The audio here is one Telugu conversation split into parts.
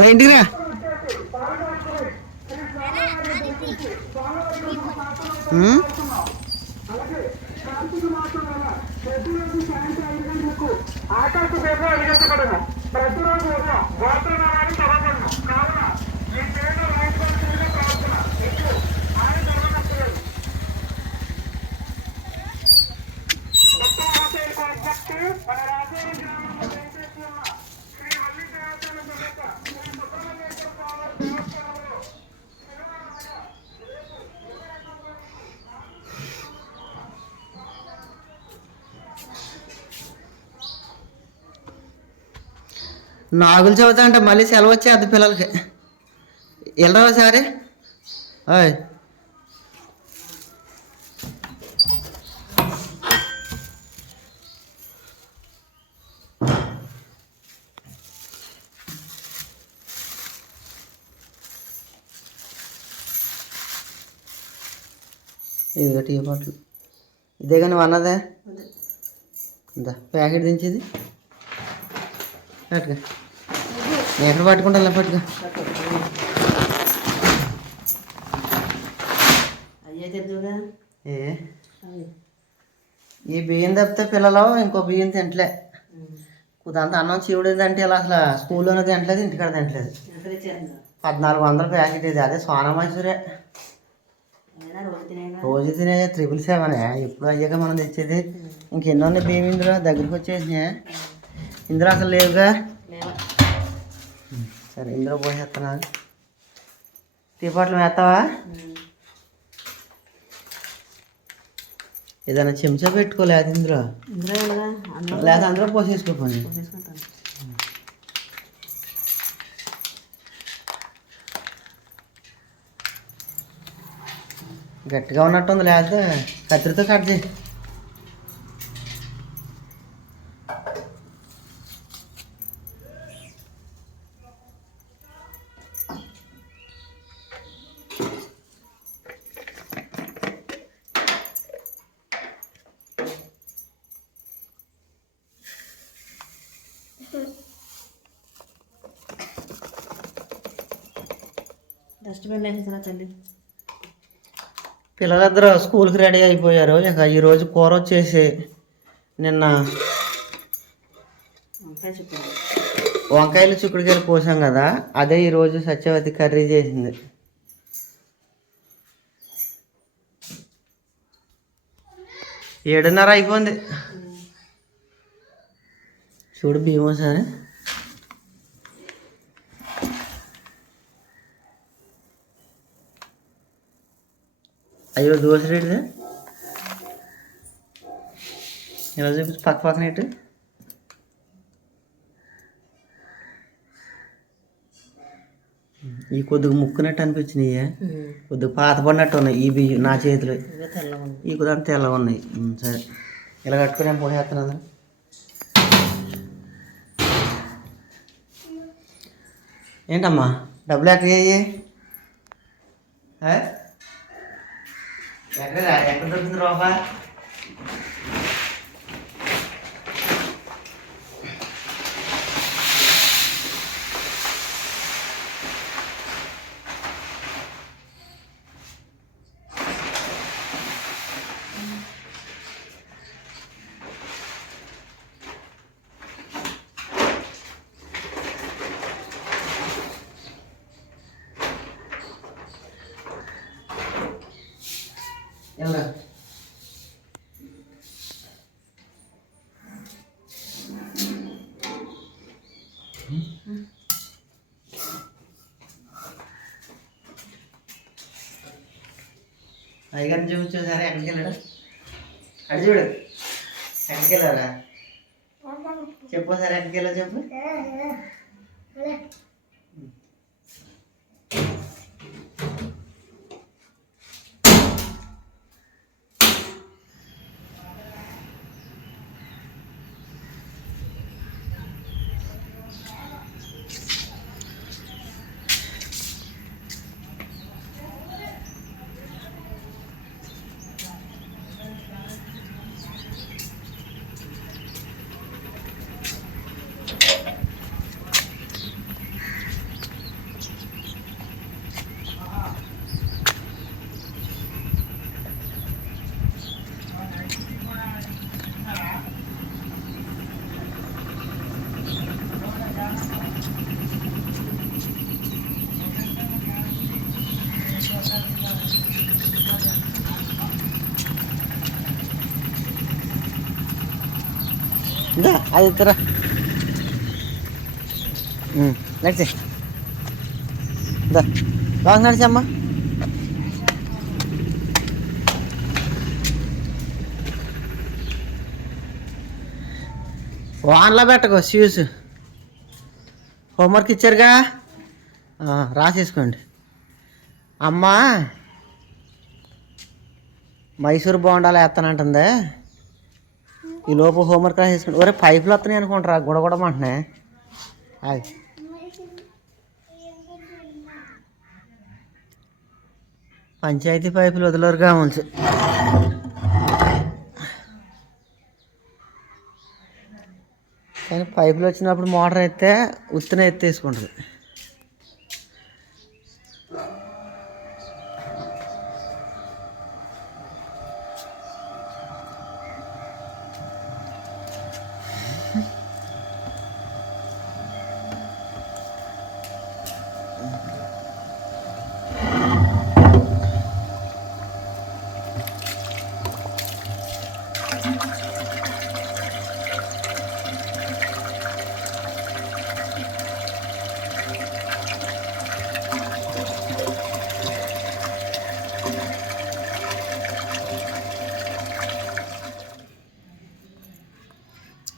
రా ఇంటికి రా ఉమ్? ఆకలికి పేరు అడిగించబడను నాగులు చదువుతా అంటే మళ్ళీ సెలవు వచ్చేది పిల్లలకి. వెళ్ళరా సరే. ఓయ్. ఇదిగో టీ బాటిల్. ఇదే కానీ అన్నదే ఇందా ప్యాకెట్ దించేది. పట్టుగా నేను పట్టుకుంటా తెద్దుగా ఏ? ఈ బియ్యం తప్పితే పిల్లలు ఇంకో బియ్యం తింటలే. కుదంత అన్నం చీవుడేది అంటే ఇలా అసలు స్కూల్లోనే తింటలేదు ఇంటికాడ తింటలేదు. పద్నాలుగు వందల ప్యాకెట్ ఇది అదే సోనా మైసూరే. రోజు తినే త్రిపుల్ సెవెన్ ఎప్పుడు అయ్యాక మనం తెచ్చేది? ఇంకెన్నో బియ్యం ఇందులో దగ్గరికి వచ్చేసినాయి. ఇందులో అసలు లేవుగా. లేవా సరే ఇందులో పోసేస్తున్నా టీపాట్లు వేస్తావా ఏదైనా చెంచా పెట్టుకోలేదు ఇందులో. లేదా అందులో పోసేసుకోపోయి గట్టిగా ఉన్నట్టుంది లేకపోతే కత్తిరితో కట్ చేయి డస్ట్బిన్ వేసేసిన తల్లి పిల్లలిద్దరూ స్కూల్కి రెడీ అయిపోయారు. ఇక ఈరోజు కూర వచ్చేసి నిన్న వంకాయలు చిక్కుడుకాయలు కోసాం కదా అదే ఈరోజు సత్యవతి కర్రీ చేసింది. ఏడున్నర అయిపోయింది. చూడు బియ్యం అయ్యో దోశ రేటుదే? ఇలా చూపించి పక్క పక్కన ఇటు. ఈ కొద్దిగా ముక్కునట్టు అనిపించినాయి కొద్దిగా పాత పడినట్టు ఉన్నాయి ఈ బియ్యం నా చేతిలో. ఈ కుదంతా తెల్లగా ఉన్నాయి. ఉమ్, సరే. ఇలా కట్టుకుని పోసేస్తున్నాను ఏంటమ్మా? డబ్బులు ఎక్కడ అయ్యి ఎక్కడ ఎక్కడ దొరికింది రోపా ఎలా? అయ్యగారిని చూపించు సరే ఎక్కడికి వెళ్ళాడు? అడి చూడు. ఎక్కడికి వెళ్ళారా చెప్పు సరే ఎక్కడికి వెళ్ళా చెప్పు? అది ఇద్దరా నడిచి. బాగా బాగా నడిచమ్మా. వాన్లో పెట్టకు షూస్ హోంవర్క్ ఇచ్చారుగా రాసేసుకోండి. అమ్మా మైసూర్ బోండాలు వేస్తానంటుంది. ఈ లోపు హోంవర్క్ రాసేసుకోండి ఒరే పైపులు వస్తున్నాయి అనుకుంటారా? గుడగొడమంటున్నా అది పంచాయతీ పైపులు వదిలేరుగా ఉంచు కానీ పైపులు వచ్చినప్పుడు మోటార్ ఎత్తే ఉత్తిన ఎత్తేసుకుంటుంది.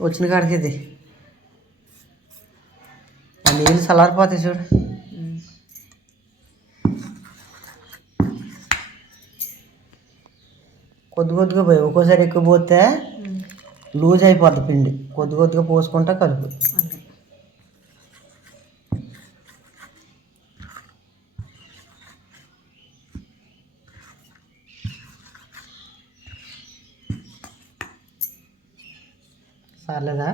వచ్చిన కాడికి ఇది ఆ నీళ్ళు చల్లారిపోతాయి చూడు. కొద్ది కొద్దిగా పోయి ఒక్కోసారి ఎక్కువ పోతే లూజ్ అయిపోద్ది పిండి. కొద్ది కొద్దిగా పోసుకుంటా కలుపు అంతే చాలేదా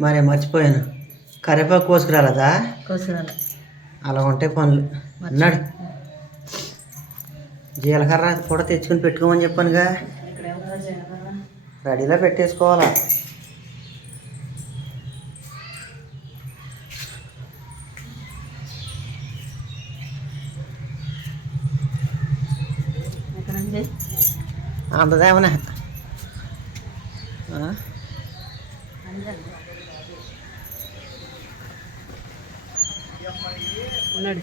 మరి మర్చిపోయాను. కరివేపాకు కోసుకురాలదా? కోసుకురాలి. అలా ఉంటాయి పనులు. అన్నాడు జీలకర్ర కూడా తెచ్చుకొని పెట్టుకోమని చెప్పానుగా. రెడీలో పెట్టేసుకోవాలా? ఎక్కడండి ఉన్నాడు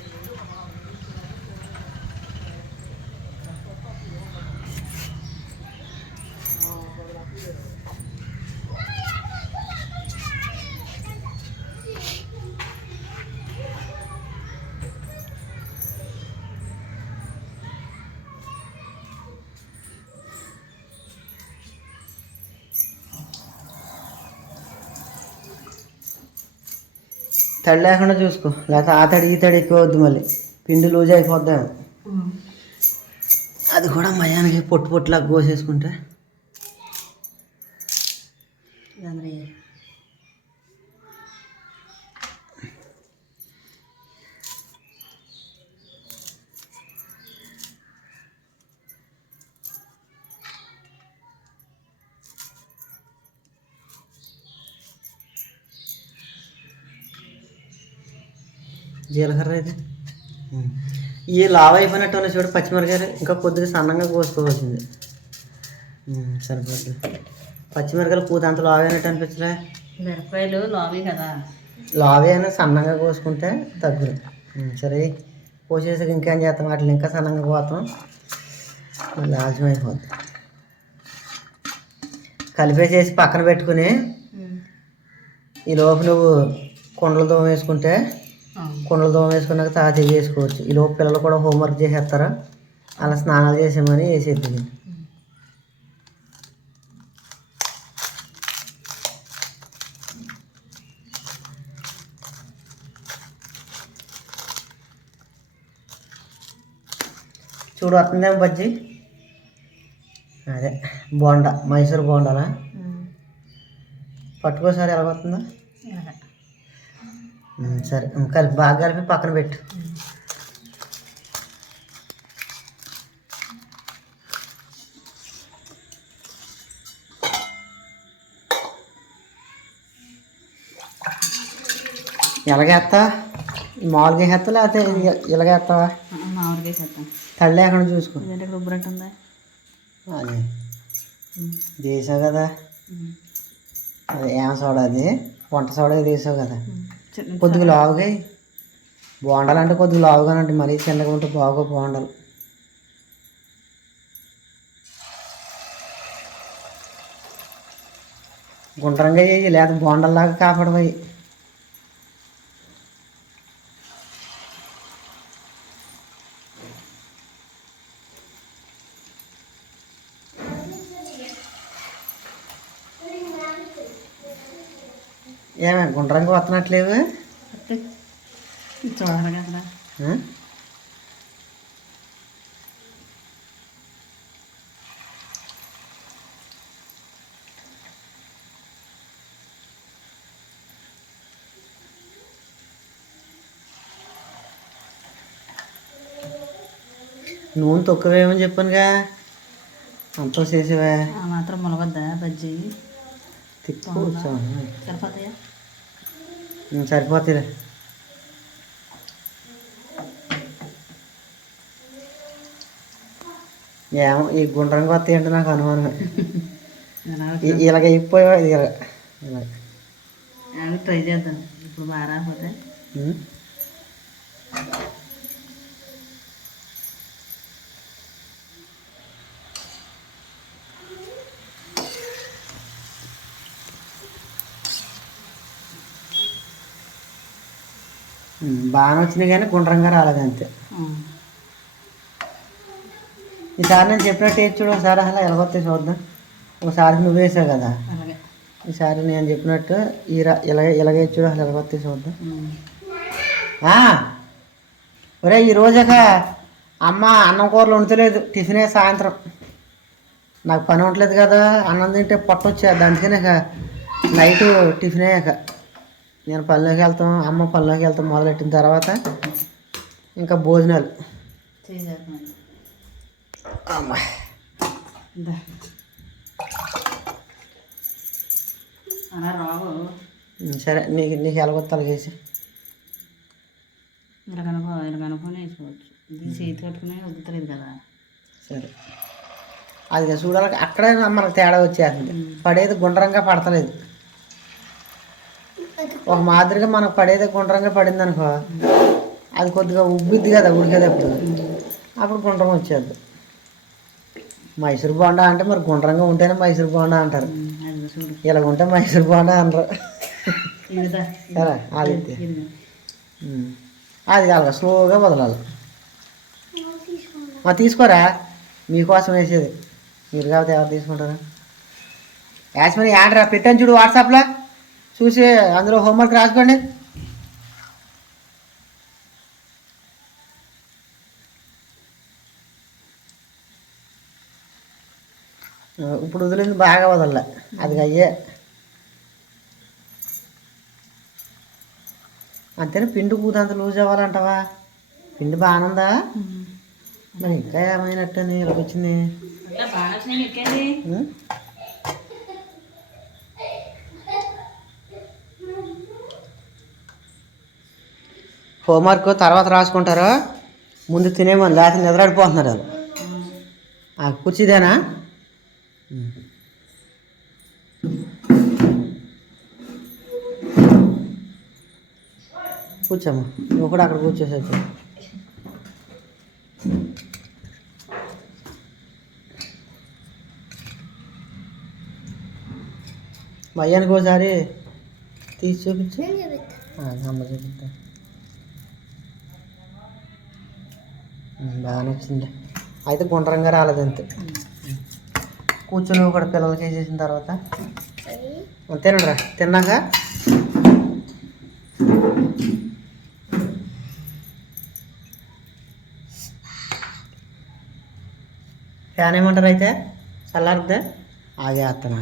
తడి లేకుండా చూసుకో. లేకపోతే ఆ తడి ఈ తడి ఎక్కువ వద్దు మళ్ళీ. పిండి లూజ్ అయిపోద్దా. అది కూడా మయానికి పొట్టు పొట్టులా కోసేసుకుంటే. జీలకర్ర ఇది ఈ లావ్ అయిపోయినట్టు ఉన్న చూడు పచ్చిమిరకాయలు. ఇంకా కొద్దిగా సన్నంగా కోసుకోవాల్సింది. సరిపోతుంది పచ్చిమిరకాయలు పూత అంత లావ్ అయినట్టు అనిపించలే. మిరపకాయలు లావి కదా. లావే అయినా సన్నంగా కోసుకుంటే తగ్గురు సరే కోసేసాక ఇంకేం చేస్తాం? వాటిని ఇంకా సన్నంగా పోతాం మళ్ళీ ఆలస్యం అయిపోద్ది కలిపేసేసి పక్కన పెట్టుకుని ఈ లోపు నువ్వు కుండలు దోమ వేసుకుంటే కుండలు దోమ వేసుకున్నాక తాత చేసుకోవచ్చు. ఈ లోపు పిల్లలు కూడా హోంవర్క్ చేసేస్తారా? అలా స్నానాలు చేసామని వేసేద్ది చూడు వస్తుందేమో బజ్జి? అదే బోండా. మైసూర్ బోండాలా పట్టుకోసారి ఎలా వస్తుందా సరే. కలిపి బాగా కలిపి పక్కన పెట్టు. ఎలాగేస్తా మామూలుగా వేస్తా లేకపోతే ఇలాగేస్తావా? మామిడికాయ చేద్దాం తడి లేకుండా చూసుకో. ఇక్కడ అది. చేసావు కదా. అది ఏం సోడా అది? వంట సోడా వేసావు కదా? కొద్దిగా లావుగా. బోండాలు అంటే కొద్దిగా లావుగా అంటే మరీ చిన్నగా ఉంటే బాగా బోండాలు గుండ్రంగా వేయి లేదా బోండల్లాగా కాపాడవయి ఏమే గుండ్రంగా వస్తున్నట్లేవు చూడాలి కదా? నూనె తొక్కువేమని చెప్పానుగా. అంతా చేసేవా? మాత్రం మొలగద్దా బజ్జీ? తిప్పుకోవచ్చు సరిపోతాయా? సరిపోతుంది ఏమో ఈ గుండ్రంగా వస్తాయి అంటే నాకు అనుమానం ఇలా ఇలాగ అయిపోయావా ఇది ఇలాగ. ట్రై చేద్దాం. ఇప్పుడు బాగా రాకపోతే బాగానే వచ్చినాయి కానీ గుండ్రంగా రాలేదు అంతే. ఉమ్. ఈసారి నేను చెప్పినట్టు వేసి చూడు ఒకసారి అసలు ఎలాగొస్తాయి చూద్దాం. ఒకసారి నువ్వు వేసావు కదా. ఈసారి నేను చెప్పినట్టు ఈ ఇలాగ ఇలాగ చూడు అసలు ఎలాగొస్తాయి చూద్దాం. ఒరే ఈ రోజాక అమ్మ అన్నం కూరలు వండుతలేదు. టిఫినే సాయంత్రం. నాకు పని ఉండలేదు కదా. అన్నం తింటే పొట్ట వచ్చేది. అందుకనే నైట్ టిఫినే నేను పనిలోకి వెళ్తాం అమ్మ పనిలోకి వెళ్తాం మొదలెట్టిన తర్వాత ఇంకా భోజనాలు. అమ్మ. రావు. సరే నీకు నీకు ఎలాగొత్త అలాగేసి ఇలా కనుకో ఇలా కనుక్కొని వేసుకోవచ్చు. ఇది చేతి కట్టుకునే వద్దుతలేదు కదా. సరే. అది చూడాలి అక్కడే మనకు తేడా వచ్చేస్తుంది. పడేది గుండ్రంగా పడతలేదు. ఒక మాదిరిగా మనకు పడేది గుండ్రంగా పడింది అనుకో అది కొద్దిగా ఉబ్బిద్ది కదా ఉడికేటప్పుడు అప్పుడు గుండ్రం వచ్చేది. మైసూర్ బోండా అంటే మరి గుండ్రంగా ఉంటేనే మైసూర్ బోండా అంటారు. ఇలా ఉంటే మైసూర్ బోండా అనరు అది. అది కాదు స్లోగా వదలాలి. ఆ, తీసుకోరా? మీకోసం వేసేది. మీరు కాబట్టి ఎవరు తీసుకుంటారా? యాస్మని యాండ్రా పెట్టాను చూడు వాట్సాప్లో. చూసి అందులో హోంవర్క్ రాసుకోండి. ఇప్పుడు వదిలింది బాగా వదలలే. అది అయ్యే. అంతేనా? పిండి కూతంత లూజ్ అవ్వాలంటావా? పిండి బాగానుందా. మరి ఇంకా ఏమైనట్టు ఇలా వచ్చింది అట్లా బాగా వచ్చినాయి ఎక్కండి ఉం? హోంవర్క్ తర్వాత రాసుకుంటారా. ముందు తినేమని లేకపోతే నిద్రాడిపోతున్నారు వాళ్ళు ఆ కుర్చీదేనా. కూర్చోమ్మా నువ్వు కూడా అక్కడ కూర్చోసేపు మయ్యానికి ఒకసారి తీసి చూపించు. అమ్మ చూపిస్తా. బాగానే వచ్చింది. అయితే గుండ్రంగా రాలేదు అంతే. కూర్చొని కూడా పిల్లలకి వేసేసిన తర్వాత? తినరా తిన్నాక? ఫ్యాన్ ఏమంటారు అయితే? చల్లారుద్దా? ఆగే వేస్తాను